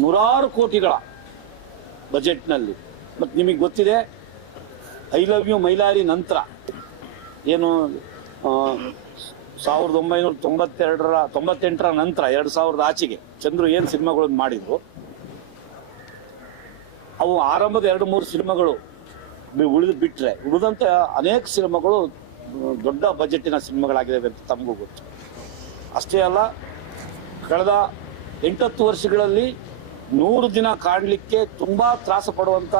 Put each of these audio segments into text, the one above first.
ನೂರಾರು ಕೋಟಿಗಳ ಬಜೆಟ್ನಲ್ಲಿ. ಮತ್ತು ನಿಮಗೆ ಗೊತ್ತಿದೆ ಐ ಲವ್ ಯು ಮೈಲಾರಿ ನಂತರ ಏನು ಸಾವಿರದ ಒಂಬೈನೂರ ತೊಂಬತ್ತೆರಡರ, ತೊಂಬತ್ತೆಂಟರ ನಂತರ, ಎರಡು ಸಾವಿರದ ಆಚೆಗೆ ಚಂದ್ರು ಏನು ಸಿನಿಮಾಗಳು ಮಾಡಿದ್ರು? ಅವು ಆರಂಭದ ಎರಡು ಮೂರು ಸಿನಿಮಾಗಳು ಉಳಿದು ಬಿಟ್ಟರೆ ಉಳಿದಂತೆ ಅನೇಕ ಸಿನಿಮಾಗಳು ದೊಡ್ಡ ಬಜೆಟ್ಟಿನ ಸಿನಿಮಾಗಳಾಗಿದ್ದಾವೆ ಅಂತ ತಮಗೂ ಗೊತ್ತು. ಅಷ್ಟೇ ಅಲ್ಲ, ಕಳೆದ ಎಂಟತ್ತು ವರ್ಷಗಳಲ್ಲಿ ನೂರು ದಿನ ಕಾಣಲಿಕ್ಕೆ ತುಂಬಾ ತ್ರಾಸ ಪಡುವಂತ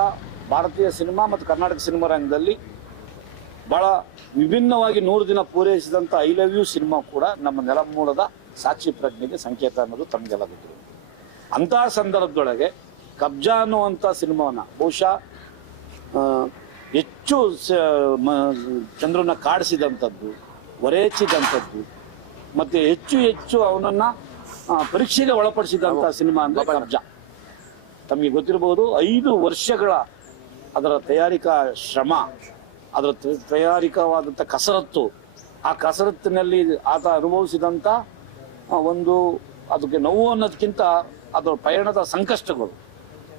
ಭಾರತೀಯ ಸಿನಿಮಾ ಮತ್ತು ಕರ್ನಾಟಕ ಸಿನಿಮಾ ರಂಗದಲ್ಲಿ ಬಹಳ ವಿಭಿನ್ನವಾಗಿ ನೂರು ದಿನ ಪೂರೈಸಿದಂಥ ಐ ಲವ್ ಯು ಸಿನಿಮಾ ಕೂಡ ನಮ್ಮ ನೆಲಮೂಲದ ಸಾಕ್ಷಿ ಪ್ರಜ್ಞೆಗೆ ಸಂಕೇತ ಅನ್ನೋದು ತಮಗೆಲ್ಲ ಗೊತ್ತಿದೆ ಅಂತಹ ಸಂದರ್ಭದೊಳಗೆ ಕಬ್ಜಾ ಅನ್ನುವಂಥ ಸಿನಿಮಾವನ್ನ ಬಹುಶಃ ಹೆಚ್ಚು ಚಂದ್ರನ ಕಾಡಿಸಿದಂಥದ್ದು ಹೊರೆಹಚ್ಚಿದಂಥದ್ದು ಮತ್ತೆ ಹೆಚ್ಚು ಹೆಚ್ಚು ಅವನನ್ನ ಪರೀಕ್ಷೆಗೆ ಒಳಪಡಿಸಿದಂಥ ಸಿನಿಮಾ ಅಂದ್ರೆ ಕಬ್ಜಾ. ತಮಗೆ ಗೊತ್ತಿರಬಹುದು ಐದು ವರ್ಷಗಳ ಅದರ ತಯಾರಿಕಾ ಶ್ರಮ, ಅದರ ತಯಾರಿಕವಾದಂಥ ಕಸರತ್ತು. ಆ ಕಸರತ್ತಿನಲ್ಲಿ ಆತ ಅನುಭವಿಸಿದಂಥ ಒಂದು ಅದಕ್ಕೆ ನೋವು ಅನ್ನೋದಕ್ಕಿಂತ ಅದರ ಪಯಣದ ಸಂಕಷ್ಟಗಳು.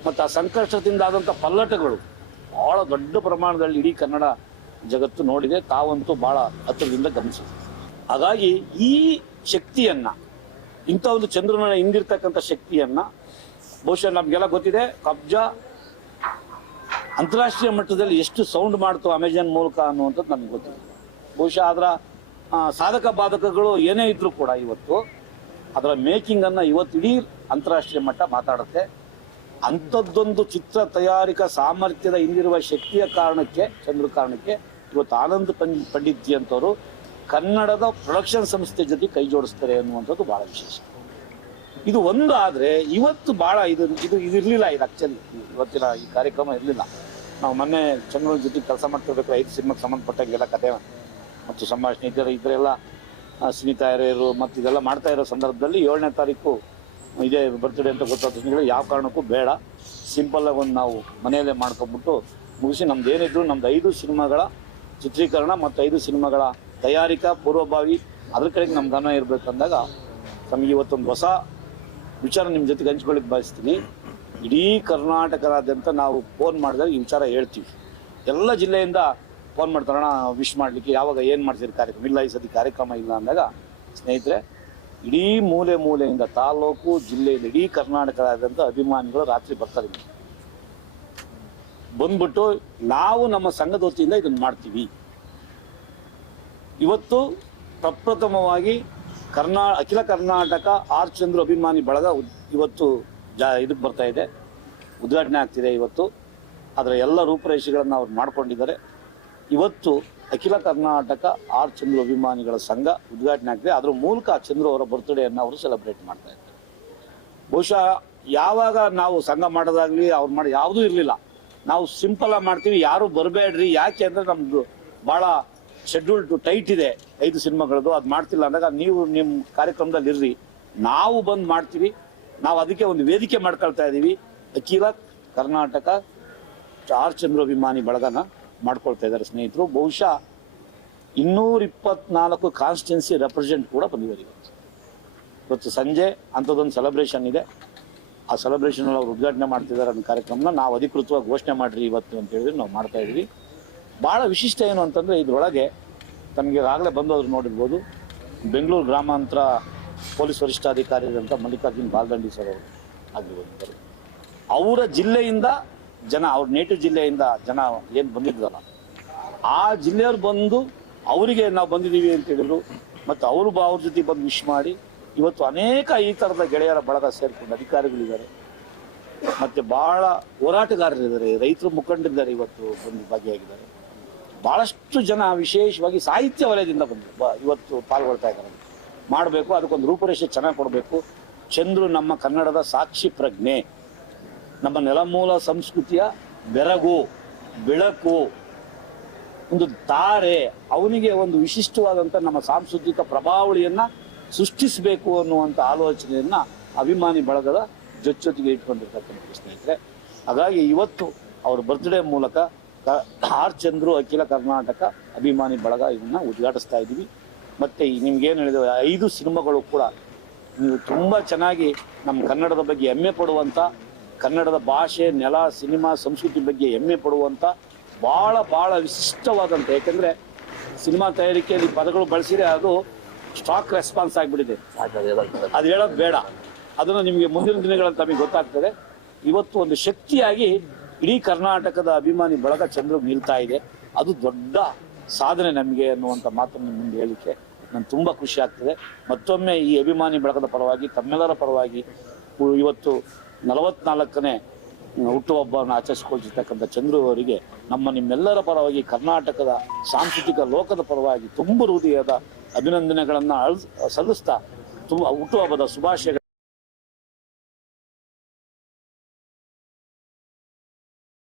ಮತ್ತು ಆ ಸಂಕಷ್ಟದಿಂದ ಆದಂಥ ಪಲ್ಲಟಗಳು ಬಹಳ ದೊಡ್ಡ ಪ್ರಮಾಣದಲ್ಲಿ ಇಡೀ ಕನ್ನಡ ಜಗತ್ತು ನೋಡಿದೆ. ತಾವಂತೂ ಬಹಳ ಹತ್ತಿರದಿಂದ ಗಮನಿಸಿದೆ. ಹಾಗಾಗಿ ಈ ಶಕ್ತಿಯನ್ನು, ಇಂಥ ಒಂದು ಚಂದ್ರನ ಹಿಂದಿರ್ತಕ್ಕಂಥ ಶಕ್ತಿಯನ್ನ ಬಹುಶಃ ನಮಗೆಲ್ಲ ಗೊತ್ತಿದೆ, ಕಬ್ಜಾ ಅಂತಾರಾಷ್ಟ್ರೀಯ ಮಟ್ಟದಲ್ಲಿ ಎಷ್ಟು ಸೌಂಡ್ ಮಾಡ್ತು ಅಮೆಜಾನ್ ಮೂಲಕ ಅನ್ನುವಂಥದ್ದು ನಮ್ಗೆ ಗೊತ್ತಿದೆ. ಬಹುಶಃ ಅದರ ಸಾಧಕ ಬಾಧಕಗಳು ಏನೇ ಇದ್ರೂ ಕೂಡ ಇವತ್ತು ಅದರ ಮೇಕಿಂಗ್ ಅನ್ನ ಇವತ್ತು ಇಡೀ ಅಂತಾರಾಷ್ಟ್ರೀಯ ಮಟ್ಟ ಮಾತಾಡುತ್ತೆ. ಅಂಥದ್ದೊಂದು ಚಿತ್ರ ತಯಾರಿಕಾ ಸಾಮರ್ಥ್ಯದ ಹಿಂದಿರುವ ಶಕ್ತಿಯ ಕಾರಣಕ್ಕೆ, ಚಂದ್ರ ಕಾರಣಕ್ಕೆ ಇವತ್ತು ಆನಂದ್ ಪಂಡಿತ್ ಪಂಡಿತ್ಜಿ ಅಂತವರು ಕನ್ನಡದ ಪ್ರೊಡಕ್ಷನ್ ಸಂಸ್ಥೆ ಜೊತೆ ಕೈ ಜೋಡಿಸ್ತಾರೆ ಅನ್ನುವಂಥದ್ದು ಭಾಳ ವಿಶೇಷ. ಇದು ಒಂದು ಆದರೆ ಇವತ್ತು ಬಹಳ ಇದು ಇದು ಇದು ಇರ್ಲಿಲ್ಲ ಇದು ಆ್ಯಕ್ಚುಲಿ ಇವತ್ತಿನ ಈ ಕಾರ್ಯಕ್ರಮ ಇರಲಿಲ್ಲ. ನಾವು ಮೊನ್ನೆ ಚಂದ್ರನ ಜೊತೆ ಕೆಲಸ ಮಾಡ್ತಿರ್ಬೇಕು ಐದು ಸಿನಿಮಾಗೆ ಸಂಬಂಧಪಟ್ಟಂಗೆಲ್ಲ ಕತೆ ಮತ್ತು ಸಂಭಾಷಣೆ ಇದ್ದರೆ ಇದರೆಲ್ಲ ಹಿರಿಯರು ಮತ್ತು ಇದೆಲ್ಲ ಮಾಡ್ತಾ ಇರೋ ಸಂದರ್ಭದಲ್ಲಿ ಏಳನೇ ತಾರೀಕು ಇದೇ ಬರ್ತ್ಡೇ ಅಂತ ಗೊತ್ತಾದ ಯಾವ ಕಾರಣಕ್ಕೂ ಬೇಡ. ಸಿಂಪಲ್ ಆಗಿ ಒಂದು ನಾವು ಮನೆಯಲ್ಲೇ ಮಾಡ್ಕೊಂಬಿಟ್ಟು ಮುಗಿಸಿ, ನಮ್ದು ಏನಿದ್ರು ನಮ್ದು ಐದು ಸಿನಿಮಾಗಳ ಚಿತ್ರೀಕರಣ ಮತ್ತು ಐದು ಸಿನಿಮಾಗಳ ತಯಾರಿಕಾ ಪೂರ್ವಭಾವಿ ಅದ್ರ ಕಡೆಗೆ ನಮ್ಮ ಗಮನ ಇರಬೇಕಂದಾಗ ನಮಗೆ ಇವತ್ತೊಂದು ಹೊಸ ವಿಚಾರ ನಿಮ್ಮ ಜೊತೆಗೆ ಹಂಚ್ಕೊಳ್ಳಿಕ್ಕೆ ಬಯಸ್ತೀನಿ ಇಡೀ ಕರ್ನಾಟಕದಾದ್ಯಂತ ನಾವು ಫೋನ್ ಮಾಡಿದಾಗ ಈ ವಿಚಾರ ಹೇಳ್ತೀವಿ. ಎಲ್ಲ ಜಿಲ್ಲೆಯಿಂದ ಫೋನ್ ಮಾಡ್ತಾರಣ ವಿಶ್ ಮಾಡಲಿಕ್ಕೆ ಯಾವಾಗ ಏನು ಮಾಡ್ತೀರಿ ಕಾರ್ಯಕ್ರಮ? ಇಲ್ಲ, ಈ ಸತಿ ಕಾರ್ಯಕ್ರಮ ಇಲ್ಲ ಅಂದಾಗ ಸ್ನೇಹಿತರೆ, ಇಡೀ ಮೂಲೆ ಮೂಲೆಯಿಂದ ತಾಲೂಕು ಜಿಲ್ಲೆಯಿಂದ ಇಡೀ ಕರ್ನಾಟಕದಾದ್ಯಂತ ಅಭಿಮಾನಿಗಳು ರಾತ್ರಿ ಬರ್ತಾರೆ ಬಂದ್ಬಿಟ್ಟು ನಾವು ನಮ್ಮ ಸಂಘದ ವತಿಯಿಂದ ಇದನ್ನು ಮಾಡ್ತೀವಿ. ಇವತ್ತು ಪ್ರಪ್ರಥಮವಾಗಿ ಕರ್ನಾ, ಅಖಿಲ ಕರ್ನಾಟಕ ಆರ್ ಚಂದ್ರ ಅಭಿಮಾನಿ ಬಳಗ ಇವತ್ತು ಜಾ ಇದಕ್ಕೆ ಬರ್ತಾ ಇದೆ. ಉದ್ಘಾಟನೆ ಆಗ್ತಿದೆ ಇವತ್ತು. ಅದರ ಎಲ್ಲ ರೂಪರೇಷೆಗಳನ್ನು ಅವ್ರು ಮಾಡಿಕೊಂಡಿದ್ದಾರೆ. ಇವತ್ತು ಅಖಿಲ ಕರ್ನಾಟಕ ಆರ್ ಚಂದ್ರ ಅಭಿಮಾನಿಗಳ ಸಂಘ ಉದ್ಘಾಟನೆ ಆಗ್ತಿದೆ. ಅದರ ಮೂಲಕ ಚಂದ್ರು ಅವರ ಬರ್ತ್ಡೇಯನ್ನು ಅವರು ಸೆಲೆಬ್ರೇಟ್ ಮಾಡ್ತಾ ಇದ್ದಾರೆ. ಬಹುಶಃ ಯಾವಾಗ ನಾವು ಸಂಘ ಮಾಡೋದಾಗ್ಲಿ ಅವ್ರು ಮಾಡಿ ಯಾವುದೂ ಇರಲಿಲ್ಲ. ನಾವು ಸಿಂಪಲ್ ಆಗಿ ಮಾಡ್ತೀವಿ. ಯಾರು ಬರಬೇಡ್ರಿ. ಯಾಕೆ ಅಂದರೆ ನಮ್ಮದು ಬಹಳ ಶೆಡ್ಯೂಲ್ ಟು ಟೈಟ್ ಇದೆ ಐದು ಸಿನಿಮಾಗಳದ್ದು, ಅದು ಮಾಡ್ತಿಲ್ಲ ಅಂದಾಗ ನೀವು ನಿಮ್ಮ ಕಾರ್ಯಕ್ರಮದಲ್ಲಿ ಇರ್ರಿ. ನಾವು ಬಂದು ಮಾಡ್ತೀವಿ. ನಾವು ಅದಕ್ಕೆ ಒಂದು ವೇದಿಕೆ ಮಾಡ್ಕೊಳ್ತಾ ಇದ್ದೀವಿ ಅಖಿಲ, ಕರ್ನಾಟಕ, ಆರ್ ಚಂದ್ರಾಭಿಮಾನಿ ಬಳಗನ ಮಾಡ್ಕೊಳ್ತಾ ಇದ್ದಾರೆ ಸ್ನೇಹಿತರು. ಬಹುಶಃ ಇನ್ನೂರ ಇಪ್ಪತ್ನಾಲ್ಕು ಕಾನ್ಸ್ಟಿಟ್ಯೂನ್ಸಿ ರೆಪ್ರೆಸೆಂಟ್ ಕೂಡ ಬಂದಿದ್ದಾರೆ ಇವತ್ತು. ಇವತ್ತು ಸಂಜೆ ಅಂಥದ್ದೊಂದು ಸೆಲೆಬ್ರೇಷನ್ ಇದೆ. ಆ ಸೆಲೆಬ್ರೇಷನ್ ಅವ್ರು ಉದ್ಘಾಟನೆ ಮಾಡ್ತಿದ್ದಾರೆ ಅನ್ನೋ ಕಾರ್ಯಕ್ರಮನ ನಾವು ಅಧಿಕೃತವಾಗಿ ಘೋಷಣೆ ಮಾಡಿರಿ ಇವತ್ತು ಅಂತ ಹೇಳಿದ್ರೆ ನಾವು ಮಾಡ್ತಾ ಇದ್ವಿ. ಭಾಳ ವಿಶಿಷ್ಟ ಏನು ಅಂತಂದರೆ ಇದರೊಳಗೆ ತಮಗೆ ಆಗಲೇ ಬಂದವರು ನೋಡಿರ್ಬೋದು. ಬೆಂಗಳೂರು ಗ್ರಾಮಾಂತರ ಪೊಲೀಸ್ ವರಿಷ್ಠಾಧಿಕಾರಿಗಳಂತ ಮಲ್ಲಿಕಾರ್ಜುನ್ ಬಾಲ್ದಂಡಿ ಸರ್ ಅವರು ಆಗಿರ್ಬೋದು ಅವರ ಜಿಲ್ಲೆಯಿಂದ ಜನ, ಅವ್ರ ನೇಟಿವ್ ಜಿಲ್ಲೆಯಿಂದ ಜನ ಏನು ಬಂದಿದ್ದಲ್ಲ ಆ ಜಿಲ್ಲೆಯವ್ರು ಬಂದು ಅವರಿಗೆ ನಾವು ಬಂದಿದ್ದೀವಿ ಅಂತ ಹೇಳಿದ್ರು. ಮತ್ತು ಅವರು ಬ, ಅವ್ರ ಜೊತೆ ಬಂದು ವಿಶ್ ಮಾಡಿ ಇವತ್ತು ಅನೇಕ ಈ ಥರದ ಗೆಳೆಯರ ಬಳಗ ಸೇರಿಕೊಂಡು ಅಧಿಕಾರಿಗಳಿದ್ದಾರೆ. ಮತ್ತು ಭಾಳ ಹೋರಾಟಗಾರರಿದ್ದಾರೆ, ರೈತರು ಮುಖಂಡರಿದ್ದಾರೆ ಇವತ್ತು ಬಂದು ಭಾಗಿಯಾಗಿದ್ದಾರೆ. ಬಹಳಷ್ಟು ಜನ ವಿಶೇಷವಾಗಿ ಸಾಹಿತ್ಯ ವಲಯದಿಂದ ಬಂದರು. ಬ- ಇವತ್ತು ಪಾಲ್ಗೊಳ್ತಾ ಇದ್ದಾರೆ. ಮಾಡಬೇಕು, ಅದಕ್ಕೊಂದು ರೂಪರೇಷೆ ಚೆನ್ನಾಗಿ ಕೊಡಬೇಕು. ಚಂದ್ರು ನಮ್ಮ ಕನ್ನಡದ ಸಾಕ್ಷಿ ಪ್ರಜ್ಞೆ. ನಮ್ಮ ನೆಲಮೂಲ ಸಂಸ್ಕೃತಿಯ ಬೆರಗು, ಬೆಳಕು, ಒಂದು ತಾರೆ, ಅವನಿಗೆ ಒಂದು ವಿಶಿಷ್ಟವಾದಂಥ ನಮ್ಮ ಸಾಂಸ್ಕೃತಿಕ ಪ್ರಭಾವಳಿಯನ್ನು ಸೃಷ್ಟಿಸಬೇಕು ಅನ್ನುವಂಥ ಆಲೋಚನೆಯನ್ನು ಅಭಿಮಾನಿ ಬಳಗದ ಜೊತೆಗೆ ಇಟ್ಕೊಂಡಿರ್ತಕ್ಕಂಥ ಸ್ನೇಹಿತರೆ. ಹಾಗಾಗಿ ಇವತ್ತು ಅವ್ರ ಬರ್ತ್ಡೇ ಮೂಲಕ ಆರ್ ಚಂದ್ರು, ಅಖಿಲ ಕರ್ನಾಟಕ ಅಭಿಮಾನಿ ಬಳಗ ಇದನ್ನ ಉದ್ಘಾಟಿಸ್ತಾ ಇದ್ದೀವಿ. ಮತ್ತೆ ನಿಮ್ಗೆ ನಿಮ್ಗೇನು ಹೇಳಿದ ಐದು ಸಿನಿಮಾಗಳು ಕೂಡ ನೀವು ತುಂಬ ಚೆನ್ನಾಗಿ ನಮ್ಮ ಕನ್ನಡದ ಬಗ್ಗೆ ಹೆಮ್ಮೆ ಪಡುವಂಥ ಕನ್ನಡದ ಭಾಷೆ, ನೆಲ, ಸಿನಿಮಾ, ಸಂಸ್ಕೃತಿ ಬಗ್ಗೆ ಹೆಮ್ಮೆ ಪಡುವಂಥ ಭಾಳ ಭಾಳ ವಿಶಿಷ್ಟವಾದಂಥ ಯಾಕೆಂದರೆ ಸಿನಿಮಾ ತಯಾರಿಕೆಯಲ್ಲಿ ಪದಗಳು ಬಳಸಿದ್ರೆ ಅದು ಸ್ಟಾಕ್ ರೆಸ್ಪಾನ್ಸ್ ಆಗಿಬಿಟ್ಟಿದೆ. ಅದು ಹೇಳೋದು ಬೇಡ. ಅದನ್ನು ನಿಮಗೆ ಮುಂದಿನ ದಿನಗಳಲ್ಲಿ ತಮಗೆ ಗೊತ್ತಾಗ್ತದೆ. ಇವತ್ತು ಒಂದು ಶಕ್ತಿಯಾಗಿ ಇಡೀ ಕರ್ನಾಟಕದ ಅಭಿಮಾನಿ ಬಳಗ ಚಂದ್ರ ನಿಲ್ತಾ ಇದೆ. ಅದು ದೊಡ್ಡ ಸಾಧನೆ ನಮಗೆ ಅನ್ನುವಂಥ ಮಾತನ್ನು ಮುಂದೆ ಹೇಳಿಕೆ ನಂಗೆ ತುಂಬ ಖುಷಿ ಆಗ್ತದೆ. ಮತ್ತೊಮ್ಮೆ ಈ ಅಭಿಮಾನಿ ಬಳಗದ ಪರವಾಗಿ, ತಮ್ಮೆಲ್ಲರ ಪರವಾಗಿ ಇವತ್ತು ನಲವತ್ನಾಲ್ಕನೇ ಹುಟ್ಟುಹಬ್ಬವನ್ನು ಆಚರಿಸಿಕೊಳ್ತಿರ್ತಕ್ಕಂಥ ಚಂದ್ರು ಅವರಿಗೆ ನಮ್ಮ ನಿಮ್ಮೆಲ್ಲರ ಪರವಾಗಿ, ಕರ್ನಾಟಕದ ಸಾಂಸ್ಕೃತಿಕ ಲೋಕದ ಪರವಾಗಿ ತುಂಬ ಹೃದಯದ ಅಭಿನಂದನೆಗಳನ್ನು ಅಳ್, ಸಲ್ಲಿಸ್ತಾ ತುಂಬ, ಹುಟ್ಟುಹಬ್ಬದ ಶುಭಾಶಯಗಳು